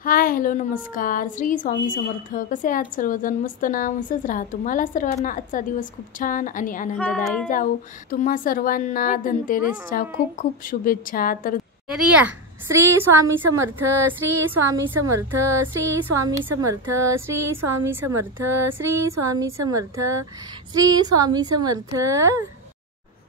Hi hello नमस्कार श्री स्वामी समर्थ. कसे आहात सर्वजण? मस्त ना? मस्तच राहा. तुम्हाला सर्वांना आजचा दिवस खूप छान आणि आनंददायी जाओ. तुम्हा सर्वांना धनतेरसच्या खूप खूप शुभेच्छा. तर रिया श्री स्वामी समर्थ, श्री स्वामी समर्थ, श्री स्वामी समर्थ, श्री स्वामी समर्थ, श्री स्वामी समर्थ, श्री स्वामी समर्थ.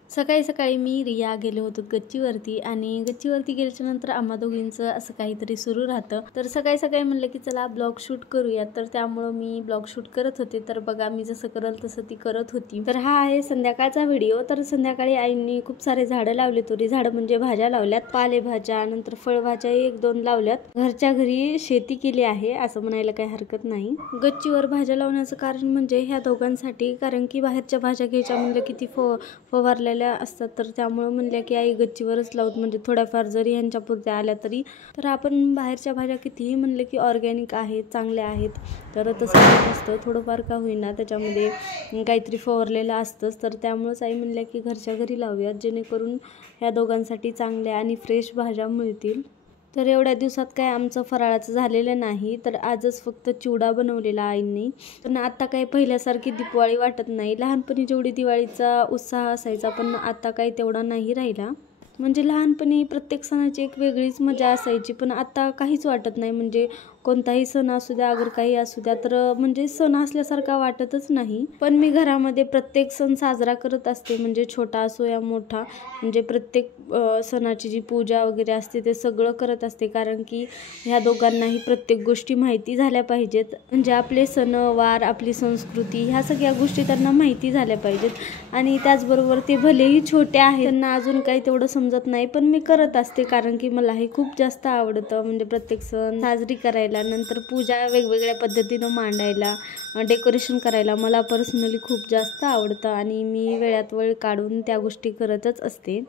सकाळी सकाळी मी रिया गेलो होतो गच्चीवरती आणि गच्चीवरती गेल्याच्या नंतर आम्हा दोघींचं असं काहीतरी सुरू राहतं. तर सकाळी सकाळी म्हणलं की चला ब्लॉग शूट करूया. तर त्यामुळं मी ब्लॉग शूट करत होते. तर बघा मी जसं करल तसं ती करत होती. तर हा आहे संध्याकाळचा व्हिडिओ. तर संध्याकाळी आईंनी खूप सारे झाडं लावले. तुरी झाडं म्हणजे भाज्या लावल्यात, पालेभाज्या, नंतर फळभाज्या एक दोन लावल्यात. घरच्या घरी शेती केली आहे असं म्हणायला काही हरकत नाही. गच्चीवर भाज्या लावण्याचं कारण म्हणजे ह्या दोघांसाठी, कारण की बाहेरच्या भाज्या घ्यायच्या म्हणलं की ती फवारलेल्या असतात. तर त्यामुळे म्हणल्या की आई गच्चीवरच लावत, म्हणजे थोड्याफार जरी ह्यांच्या पुरत्या आल्या तरी. तर आपण बाहेरच्या भाज्या कितीही म्हणले की ऑर्गॅनिक आहेत, चांगल्या आहेत, तर तसं नसतं. थोडंफार का होईना त्याच्यामध्ये काहीतरी फवारलेलं असतंच. तर त्यामुळेच आई म्हणल्या की घरच्या घरी लावूयात, जेणेकरून ह्या दोघांसाठी चांगल्या आणि फ्रेश भाज्या मिळतील. तर एवढ्या दिवसात काय आमचं फराळाचं झालेलं नाही. तर आजच फक्त चिवडा बनवलेला आईंनी. पण आता काही पहिल्यासारखी दिवाळी वाटत नाही. लहानपणी जेवढी दिवाळीचा उत्साह असायचा पण आता काही तेवढा नाही राहिला. म्हणजे लहानपणी प्रत्येक सणाची एक वेगळीच मजा असायची, पण आता काहीच वाटत नाही. म्हणजे कोणताही सण असू द्या, अगर काही असू द्या, तर म्हणजे सण असल्यासारखा वाटतच नाही. पण मी घरामध्ये प्रत्येक सण साजरा करत असते, म्हणजे छोटा असो या मोठा. म्हणजे प्रत्येक सणाची जी पूजा वगैरे असते ते सगळं करत असते, कारण की ह्या दोघांनाही प्रत्येक गोष्टी माहिती झाल्या पाहिजेत. म्हणजे आपले सण वार, आपली संस्कृती, ह्या सगळ्या गोष्टी त्यांना माहिती झाल्या पाहिजेत. आणि त्याचबरोबर ते भलेही छोटे आहेत, त्यांना अजून काही तेवढं समजत नाही, पण मी करत असते कारण की मलाही खूप जास्त आवडतं. म्हणजे प्रत्येक सण साजरी करायला, नंतर पूजा वेगवेगळ्या पद्धतीनं मांडायला, डेकोरेशन करायला मला पर्सनली खूप जास्त आवडतं आणि मी वेळात वेळ काढून त्या गोष्टी करतच असते.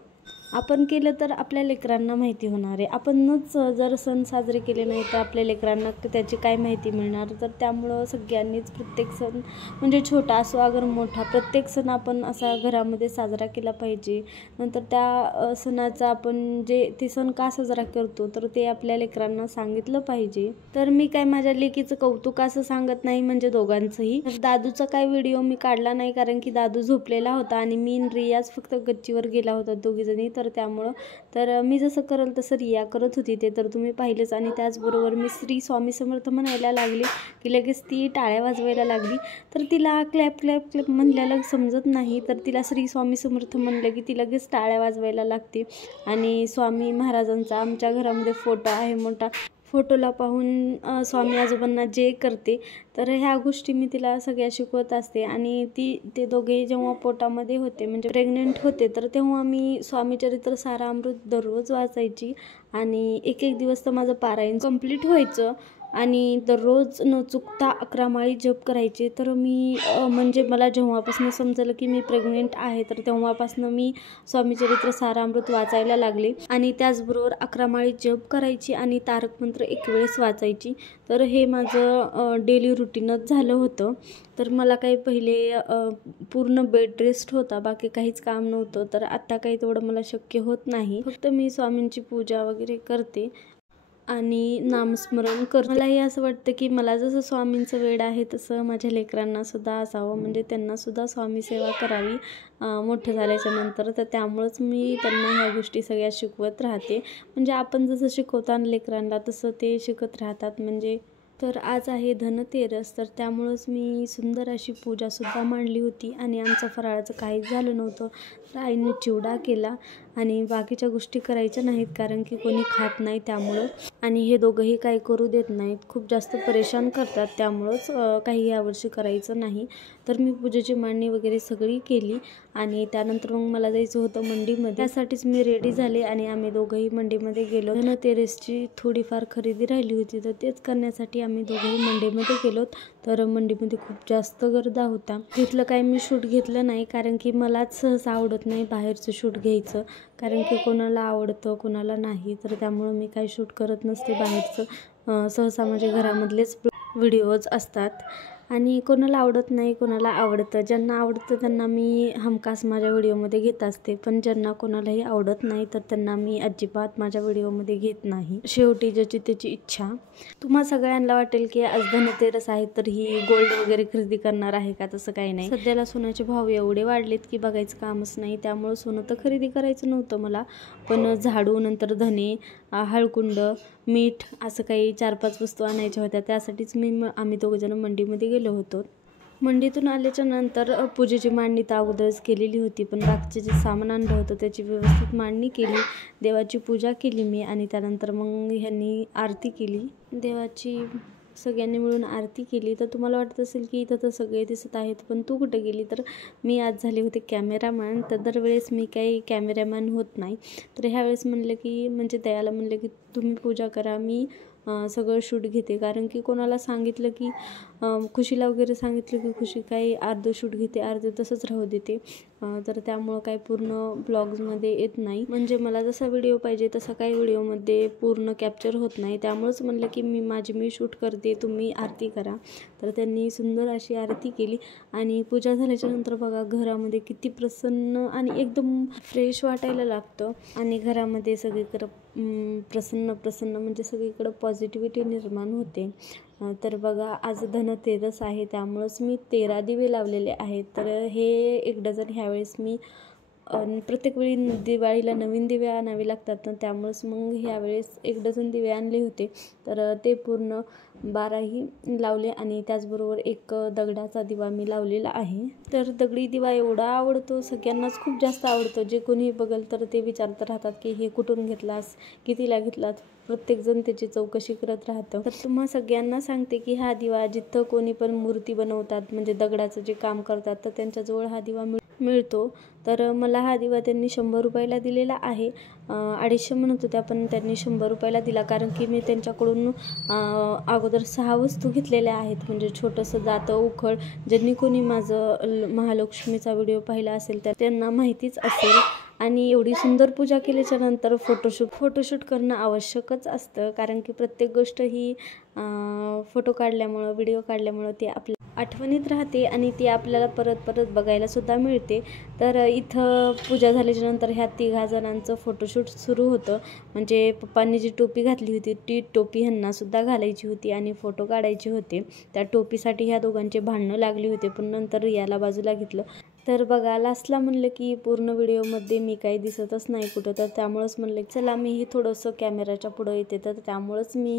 आपण केलं तर आपल्या लेकरांना माहिती होणार आहे. आपणच जर सण साजरे केले नाही तर आपल्या लेकरांना त्याची काय माहिती मिळणार? तर त्यामुळं सगळ्यांनीच प्रत्येक सण, म्हणजे छोटा असो अगर मोठा, प्रत्येक सण आपण असा घरामध्ये साजरा केला पाहिजे. नंतर त्या सणाचा आपण ते सण का साजरा करतो तर ते आपल्या लेकरांना सांगितलं पाहिजे. तर मी काय माझ्या लेकीचं कौतुक असं सांगत नाही, म्हणजे दोघांचंही. तर दादूचा काय व्हिडिओ मी काढला नाही, कारण की दादू झोपलेला होता आणि मी रियाज फक्त गच्चीवर गेला होता दोघीजणी. तर त्यामुळं तर मी जसं करल तसं रिया करत होती ते तर तुम्ही पाहिलेच. आणि त्याचबरोबर मी श्री स्वामी समर्थ म्हणायला लागली की लगेच ती टाळ्या वाजवायला लागली. तर तिला क्लॅप क्लॅप क्लॅप म्हणल्याला समजत नाही, तर तिला श्री स्वामी समर्थ म्हणलं की ती लगेच टाळ्या वाजवायला लागते. आणि स्वामी महाराजांचा आमच्या घरामध्ये फोटो आहे मोठा, फोटोला पाहून स्वामी आजोबांना जे करते, तर ह्या गोष्टी मी तिला सगळ्या शिकवत असते. आणि ते दोघे जेव्हा पोटामध्ये होते, म्हणजे प्रेग्नेंट होते, तर तेव्हा मी स्वामीचरित्र सारामृत दररोज वाचायची. आणि एक एक दिवस तर माझं पारायण कंप्लीट व्हायचं आणि दररोज न चुकता 11 माळी जप करायचे. तर मी म्हणजे मला जेव्हापासून समजलं की मी प्रेग्नेंट आहे, तर तेव्हापासून मी स्वामीचरित्र सारामृत वाचायला लागले. आणि त्याचबरोबर 11 माळी जप करायची आणि तारक मंत्र एक वेळेस वाचायची. तर हे माझं डेली रुटीनच झालं होतं. तर मला काही पहिले पूर्ण बेड रेस्ट होता, बाकी काहीच काम नव्हतं. तर आत्ता काही तेवढं मला शक्य होत नाही. फक्त मी स्वामींची पूजा वगैरे करते आणि नामस्मरण करते. मलाही असं वाटतं की मला जसं स्वामींचं वेड आहे तसं माझ्या लेकरांना सुद्धा असावं, म्हणजे त्यांना सुद्धा स्वामी सेवा करावी मोठं झाल्याच्या नंतर. तर त्यामुळंच मी त्यांना ह्या गोष्टी सगळ्या शिकवत राहते. म्हणजे आपण जसं शिकवताना लेकरांना तसं ते शिकत राहतात. म्हणजे तर आज आहे धनतेरस, तर त्यामुळंच मी सुंदर अशी पूजासुद्धा मांडली होती. आणि आमचं फराळाचं काहीच झालं नव्हतं, तर आईने चिवडा केला आणि बाकीच्या गोष्टी करायच्या नाहीत, कारण की कोणी खात नाही त्यामुळं. आणि हे दोघंही काही करू देत नाहीत, खूप जास्त परेशान करतात, त्यामुळंच काही यावर्षी करायचं नाही. तर मी पूजेची मांडणी वगैरे सगळी केली आणि त्यानंतर मग मला जायचं होतं मंडीमध्ये. त्यासाठीच मी रेडी झाले आणि आम्ही दोघंही मंडीमध्ये गेलो. धनतेरसची थोडीफार खरेदी राहिली होती, तर तेच करण्यासाठी आम्ही दोघंही मंडीमध्ये गेलो. तर मंडीमध्ये खूप जास्त गर्दा होता. तिथलं काही मी शूट घेतलं नाही, कारण की मलाच सहसा आवडत नाही बाहेरचं शूट घ्यायचं, कारण की कोणाला आवडतं कोणाला नाही. तर त्यामुळं मी काही शूट करत नसते बाहेरचं. सहसा माझ्या घरामधलेच व्हिडिओज असतात. आणि कोणाला आवडत नाही, कोणाला आवडतं. ज्यांना आवडतं त्यांना मी हमखास माझ्या व्हिडिओमध्ये घेत असते, पण ज्यांना कोणालाही आवडत नाही तर त्यांना मी अजिबात माझ्या व्हिडिओमध्ये घेत नाही. शेवटी ज्याची त्याची इच्छा. तुम्हा सगळ्यांना वाटेल की आज धनतेरस आहे तर ही गोल्ड वगैरे खरेदी करणार आहे का? तसं काही नाही. सध्याला सोन्याचे भाव एवढे वाढलेत की बघायचं कामच नाही. त्यामुळे सोनं तर खरेदी करायचं नव्हतं मला, पण झाडू, नंतर धने, हळकुंड, मीठ असं काही 4-5 वस्तू आणायच्या होत्या. त्यासाठीच आम्ही दोघंजण मंडीमध्ये गेलो होतो. मंडीतून आल्याच्या नंतर पूजेची मांडणी तर अगोदरच केलेली होती, पण बाकीचे जे सामान आणलं होतं त्याची व्यवस्थित मांडणी केली, देवाची पूजा केली मी आणि त्यानंतर मग ह्यांनी आरती केली. देवाची सगळ्यांनी मिळून आरती केली. तर तुम्हाला वाटत असेल की इथं तर सगळे दिसत आहेत, पण तू कुठे गेली? तर मी आज झाले होते कॅमेरामॅन. तर दरवेळेस मी काही कॅमेरामॅन होत नाही, तर ह्यावेळेस म्हणलं की म्हणजे दयाला म्हणलं की तुम्ही पूजा करा, मी सगळं शूट घेते. कारण की कोणाला सांगितलं की खुशीला वगैरे सांगितलं की खुशी काही अर्धं शूट घेते, अर्धं तसंच राहू देते. तर त्यामुळं काही पूर्ण ब्लॉग्समध्ये येत नाही. म्हणजे मला जसा व्हिडिओ पाहिजे तसा काही व्हिडिओमध्ये पूर्ण कॅप्चर होत नाही. त्यामुळंच म्हणलं की मी शूट करते, तुम्ही आरती करा. तर त्यांनी सुंदर अशी आरती केली आणि पूजा झाल्याच्या नंतर बघा घरामध्ये किती प्रसन्न आणि एकदम फ्रेश वाटायला लागतं आणि घरामध्ये सगळीकडं प्रसन्न म्हणजे सगळीकडं पॉझिटिव्हिटी निर्माण होते. तर बघा आज धनतेरस आहे, त्यामुळंच मी 13 दिवे लावलेले आहेत. तर हे एक डझन ह्यावेळेस मी प्रत्येक वेळी दिवाळीला नवीन दिवे आणावे लागतात ना, त्यामुळंच मग ह्यावेळेस 1 डझन दिवे आणले होते. तर ते पूर्ण 12ही लावले आणि त्याचबरोबर एक दगडाचा दिवा मी लावलेला आहे. तर दगडी दिवा एवढा आवडतो, सगळ्यांनाच खूप जास्त आवडतो. जे कोणी बघल तर ते विचारत राहतात की हे कुठून घेतलास, कितीला घेतलात? प्रत्येकजण त्याची चौकशी करत राहतं. तर तुम्हा सगळ्यांना सांगते की हा दिवा जिथं कोणी पण मूर्ती बनवतात, म्हणजे दगडाचं जे काम करतात, तर त्यांच्याजवळ हा दिवा मिळतो. तर मला हा दिवा त्यांनी 100 रुपयाला दिलेला आहे. 250 म्हणत होत्या, पण त्यांनी 100 रुपयाला दिला. कारण की मी त्यांच्याकडून अगोदर 6 वस्तू घेतलेल्या आहेत. म्हणजे छोटंसं जातं उखळ. ज्यांनी कोणी माझं महालक्ष्मीचा व्हिडिओ पाहिला असेल तर त्यांना माहितीच असेल. आणि एवढी सुंदर पूजा केल्याच्या नंतर फोटोशूट करणं आवश्यकच असतं. कारण की प्रत्येक गोष्ट ही फोटो काढल्यामुळं, व्हिडिओ काढल्यामुळं ती आपल्या आठवणीत राहते आणि ती आपल्याला परत परत बघायला सुद्धा मिळते. तर इथं पूजा झाल्याच्या नंतर ह्या 3 जणांचं फोटोशूट सुरू होतं. म्हणजे पप्पांनी जी टोपी घातली होती ती टोपी ह्यांना सुद्धा घालायची होती आणि फोटो काढायचे होते. त्या टोपीसाठी ह्या दोघांचे भांडणं लागली होते, पण नंतर याला बाजूला घेतलं. तर बघा लास्टला म्हणलं की पूर्ण व्हिडिओमध्ये मी काही दिसतच नाही कुठं, तर त्यामुळंच म्हणलं चला मीही थोडंसं कॅमेऱ्याच्या पुढं येते. तर त्यामुळंच मी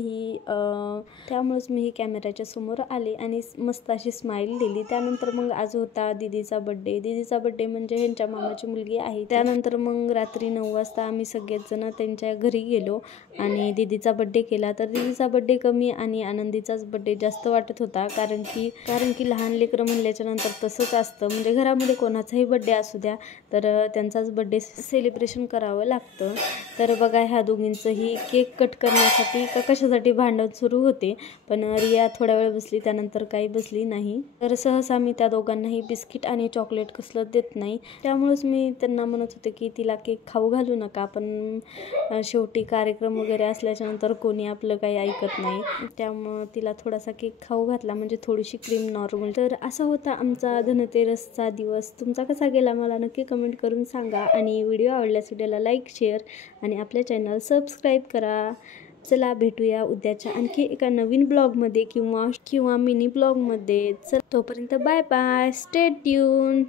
ही कॅमेऱ्याच्या समोर आले आणि मस्त अशी स्माईल दिली. त्यानंतर मग आज होता दीदीचा बड्डे म्हणजे ह्यांच्या मामाची मुलगी आहे. त्यानंतर मग रात्री 9 वाजता आम्ही सगळेच जण त्यांच्या घरी गेलो आणि दीदीचा बड्डे केला. तर दीदीचा बड्डे कमी आणि आनंदीचाच बड्डे जास्त वाटत होता. कारण की लहान लेकरं म्हणल्याच्या नंतर तसंच असतं. म्हणजे घरामध्ये कोणाचाही बड्डे असू द्या तर त्यांचाच बड्डे सेलिब्रेशन करावं लागतं. तर बघा ह्या दोघींचंही केक कट करण्यासाठी कशासाठी भांडण सुरू होते, पण रिया थोडा वेळ बसली, त्यानंतर काही बसली नाही. तर सहसा मी त्या दोघांनाही बिस्किट आणि चॉकलेट कसलं देत नाही. त्यामुळेच मी त्यांना म्हणत होते की तिला केक खाऊ घालू नका, पण शेवटी कार्यक्रम वगैरे असल्याच्यानंतर कोणी आपलं काही ऐकत नाही. त्यामुळं तिला थोडासा केक खाऊ घातला, म्हणजे थोडीशी क्रीम नॉर्मल. तर असा होता आमचा धनतेरसचा दिवस. तुमचा कसा गेला मला नक्की कमेंट करून सांगा आणि व्हिडिओ आवडल्यास व्हिडिओला लाईक, शेअर आणि आपल्या चॅनल सबस्क्राईब करा. चला भेटूया उद्याच्या आणखी एका नवीन ब्लॉगमध्ये किंवा मिनी ब्लॉगमध्ये. चल तोपर्यंत बाय बाय, स्टे ट्यून.